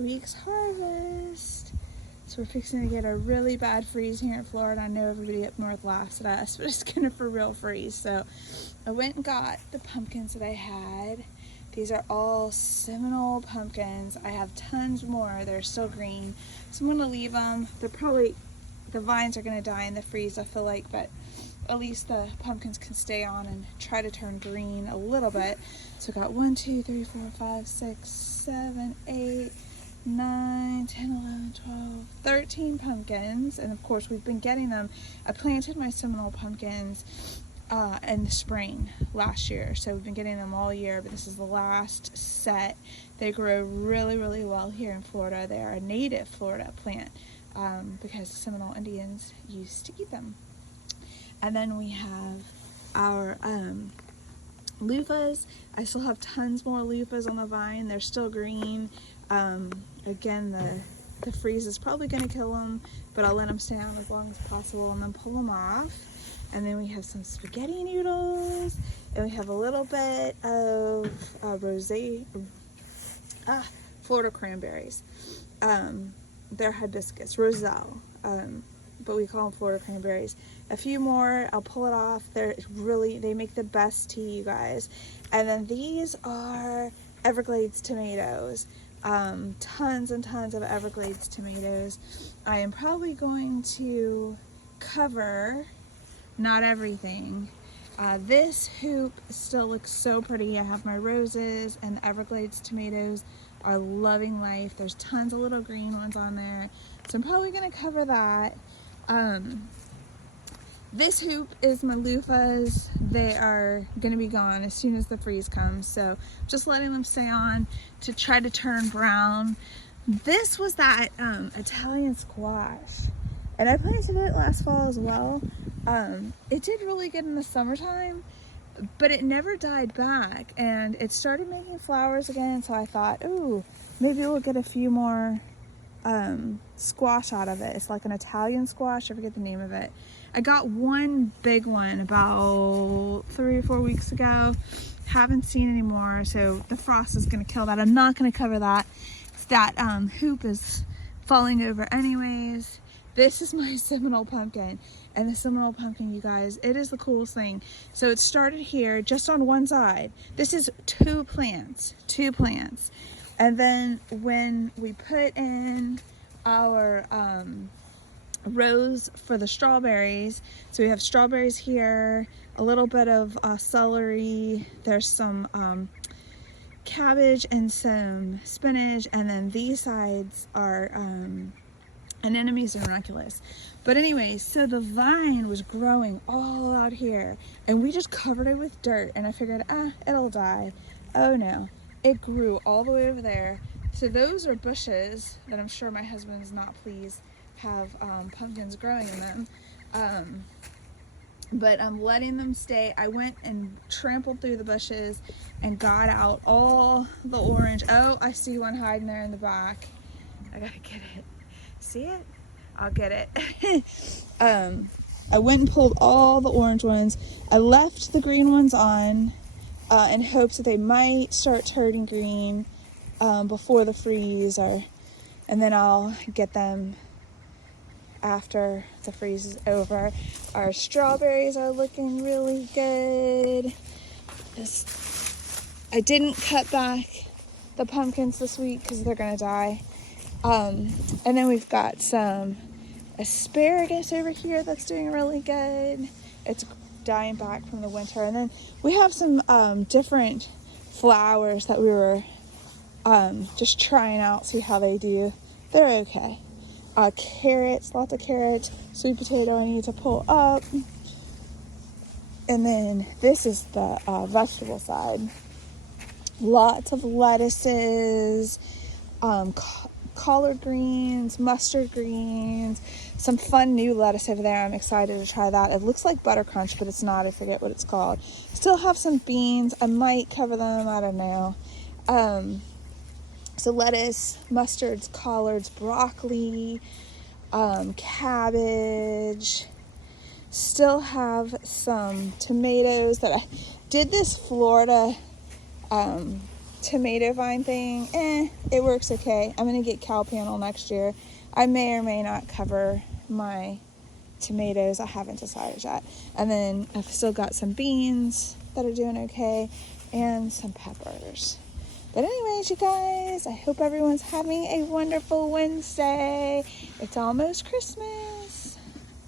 week's harvest. So we're fixing to get a really bad freeze here in Florida. I know everybody up north laughs at us, but it's gonna for real freeze. So I went and got the pumpkins that I had. These are all Seminole pumpkins. I have tons more. They're still green. So I'm gonna leave them. The vines are gonna die in the freeze, I feel like, but at least the pumpkins can stay on and try to turn green a little bit. So I got 1, 2, 3, 4, 5, 6, 7, 8, 9, 10, 11, 12, 13 pumpkins. And of course we've been getting them. I planted my Seminole pumpkins in the spring last year, so we've been getting them all year, but this is the last set. They grow really, really well here in Florida. They are a native Florida plant because Seminole Indians used to eat them. And then we have our loofahs. I still have tons more loofahs on the vine. They're still green. Again, the freeze is probably going to kill them, but I'll let them stay on as long as possible and then pull them off. And then we have some spaghetti noodles, and we have a little bit of Florida cranberries. They're hibiscus, roselle, but we call them Florida cranberries. A few more, I'll pull it off. They make the best tea, you guys. And then these are Everglades tomatoes. Tons and tons of Everglades tomatoes. I am probably going to cover, not everything. This hoop still looks so pretty. I have my roses, and the Everglades tomatoes are loving life. There's tons of little green ones on there. So I'm probably gonna cover that. This hoop is my loofahs. They are gonna be gone as soon as the freeze comes. So just letting them stay on to try to turn brown. This was that Italian squash, and I planted it last fall as well. It did really good in the summertime, but it never died back, and it started making flowers again. So I thought, ooh, maybe we'll get a few more squash out of it. It's like an Italian squash. I forget the name of it. I got one big one about 3 or 4 weeks ago. Haven't seen any more, so the frost is gonna kill that. I'm not gonna cover that. That hoop is falling over anyways. This is my Seminole pumpkin, and the Seminole pumpkin, you guys, it is the coolest thing. So it started here just on one side. This is two plants. And then when we put in our rows for the strawberries, so we have strawberries here, a little bit of celery, there's some cabbage and some spinach, and then these sides are anemones and ranunculus. But anyways, so the vine was growing all out here, and we just covered it with dirt, and I figured, it'll die. Oh no, it grew all the way over there. So those are bushes that I'm sure my husband's not pleased have pumpkins growing in them. But I'm letting them stay. I went and trampled through the bushes and got out all the orange. Oh, I see one hiding there in the back. I gotta get it. See it? I'll get it. I went and pulled all the orange ones. I left the green ones on in hopes that they might start turning green before the freeze, and then I'll get them after the freeze is over. Our strawberries are looking really good. I didn't cut back the pumpkins this week because they're gonna die. And then we've got some asparagus over here that's doing really good. It's dying back from the winter. And then we have some different flowers that we were just trying out, see how they do. They're okay. Carrots, lots of carrots, sweet potato I need to pull up. And then this is the vegetable side. Lots of lettuces, collard greens, mustard greens, some fun new lettuce over there. I'm excited to try that. It looks like butter crunch, but it's not. I forget what it's called. Still have some beans. I might cover them. I don't know. So lettuce, mustards, collards, broccoli, cabbage. Still have some tomatoes that I did this Florida tomato vine thing, it works okay. I'm gonna get cow panel next year. I may or may not cover my tomatoes. I haven't decided yet. And then I've still got some beans that are doing okay and some peppers. But anyways, you guys, I hope everyone's having a wonderful Wednesday. It's almost Christmas.